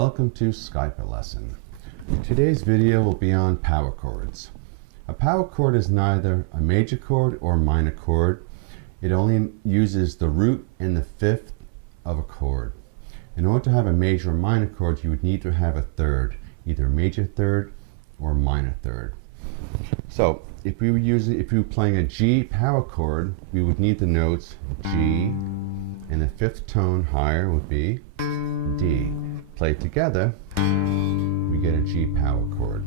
welcome to Skype lesson. Today's video will be on power chords. A power chord is neither a major chord or minor chord. It only uses the root and the fifth of a chord. In order to have a major or minor chord, you would need to have a third, either a major third or minor third. So if we were playing a G power chord, we would need the notes G, and the fifth tone higher would be D. Played together, we get a G power chord.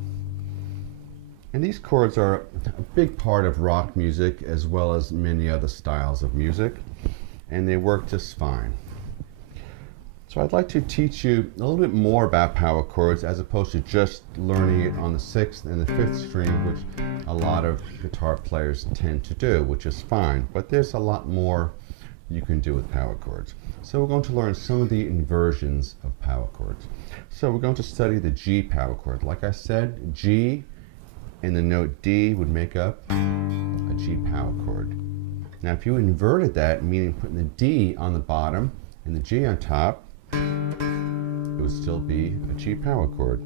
And these chords are a big part of rock music as well as many other styles of music, and they work just fine. So I'd like to teach you a little bit more about power chords as opposed to just learning it on the sixth and the fifth string, which a lot of guitar players tend to do, which is fine, but there's a lot more you can do with power chords. So we're going to learn some of the inversions of power chords. So we're going to study the G power chord. Like I said, G and the note D would make up a G power chord. Now if you inverted that, meaning putting the D on the bottom and the G on top, it would still be a G power chord.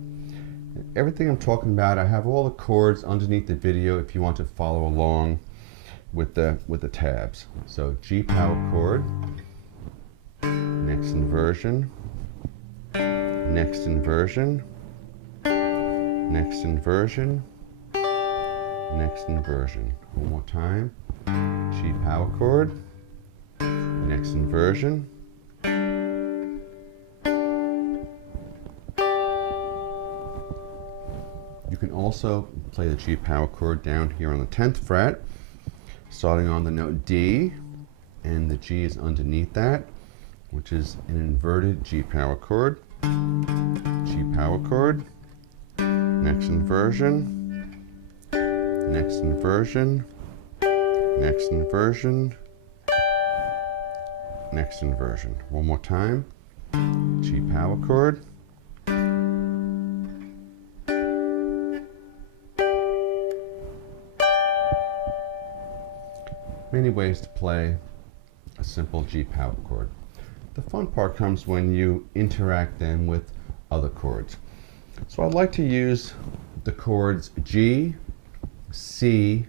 Everything I'm talking about, I have all the chords underneath the video if you want to follow along with the tabs. So G power chord, next inversion, next inversion, next inversion, next inversion. One more time. G power chord, next inversion, you can also play the G power chord down here on the 10th fret, starting on the note D, and the G is underneath that, which is an inverted G power chord. G power chord, next inversion, next inversion, next inversion, next inversion. One more time. G power chord, many ways to play a simple G power chord. The fun part comes when you interact them with other chords. So I'd like to use the chords G, C,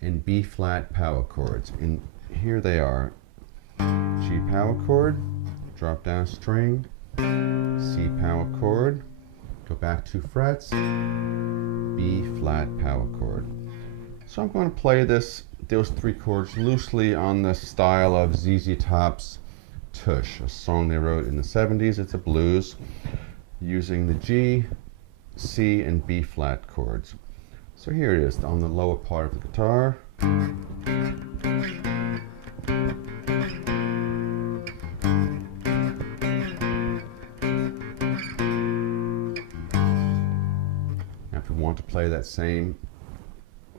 and B flat power chords. And here they are. G power chord, drop down string, C power chord, go back 2 frets, B flat power chord. So I'm going to play those 3 chords loosely on the style of ZZ Top's Tush, a song they wrote in the 70s. It's a blues using the G, C, and B flat chords. So here it is on the lower part of the guitar. Now if we want to play that same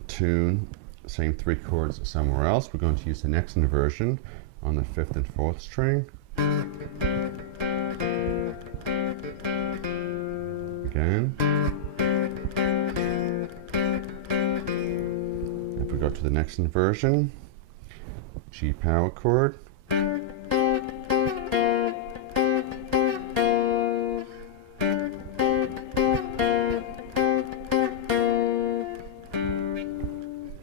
tune, same 3 chords somewhere else, we're going to use the next inversion on the 5th and 4th string. Again. If we go to the next inversion, G power chord,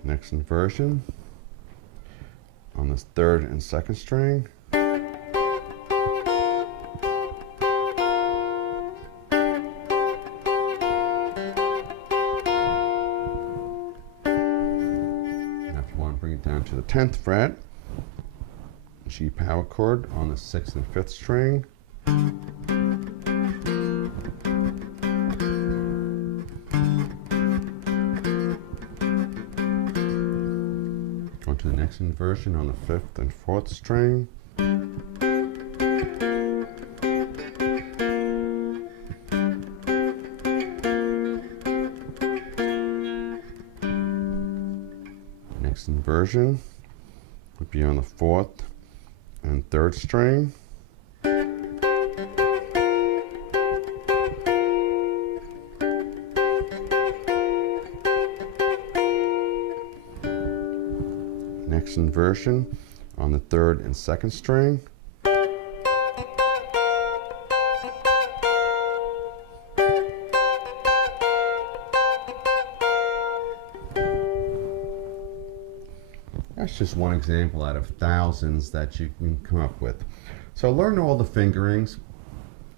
next inversion on the 3rd and 2nd string, now if you want to bring it down to the 10th fret, G power chord on the 6th and 5th string, to the next inversion on the 5th and 4th string, next inversion would be on the 4th and 3rd string, next inversion on the 3rd and 2nd string, That's just one example out of thousands that you can come up with. So learn all the fingerings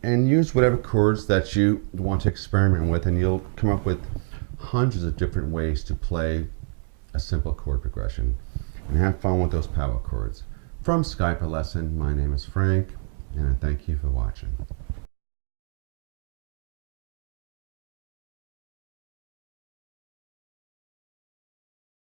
and use whatever chords that you want to experiment with, and you'll come up with hundreds of different ways to play a simple chord progression. And have fun with those power chords. From Skype a Lesson, my name is Frank, and I thank you for watching.